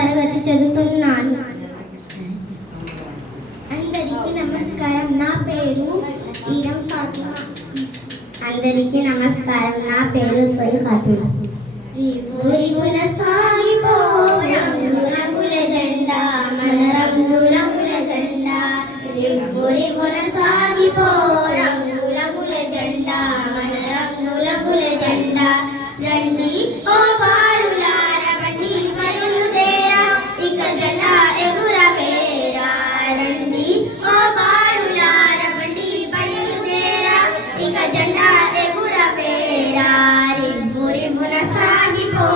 తరగతి చదువుతున్నాను. అందరికీ నమస్కారం. నా పేరు ఈరం ఫాతిమా. అందరికీ నమస్కారం. నా పేరు సోయి ఖాతున్. రిపురిపున సాగిపో రంగుల జెండా, మన రంగుల జెండా. రిపురిపున సాగిపో రంగుల జెండా, మన రంగుల జెండా. రండి ఓ బాలులార బండి బయలుదేరా, ఇక జెండా ఎగురవేరా. రండి ఓ బాలులార బండి బయలుదేరా, ఇక జెండా ఎగురవేరా. రిపురిపున సాగిపో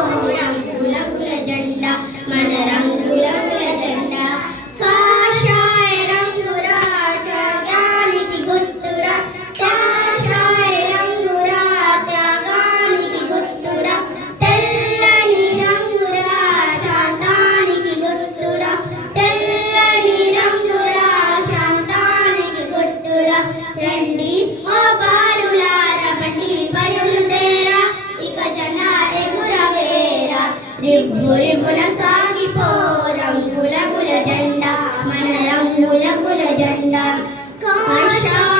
రంగుల జెండా, మన రంగుల జెండా. కాషాయ రంగురా త్యాగానికి గుర్తురా, కాషాయ రంగురా త్యాగానికి గుర్తురా. తెల్లని రంగురా శాంతానికి గుర్తురా, తెల్లని రంగురా శాంతానికి గుర్తురా. రండి ఓ బాలులార బండి బయలుదేరా, ఇక జెండా ఎగురవేరా. రిపురిపున సాగిపో రంగుల జెండా, మన రంగుల జెండా. కాషాయ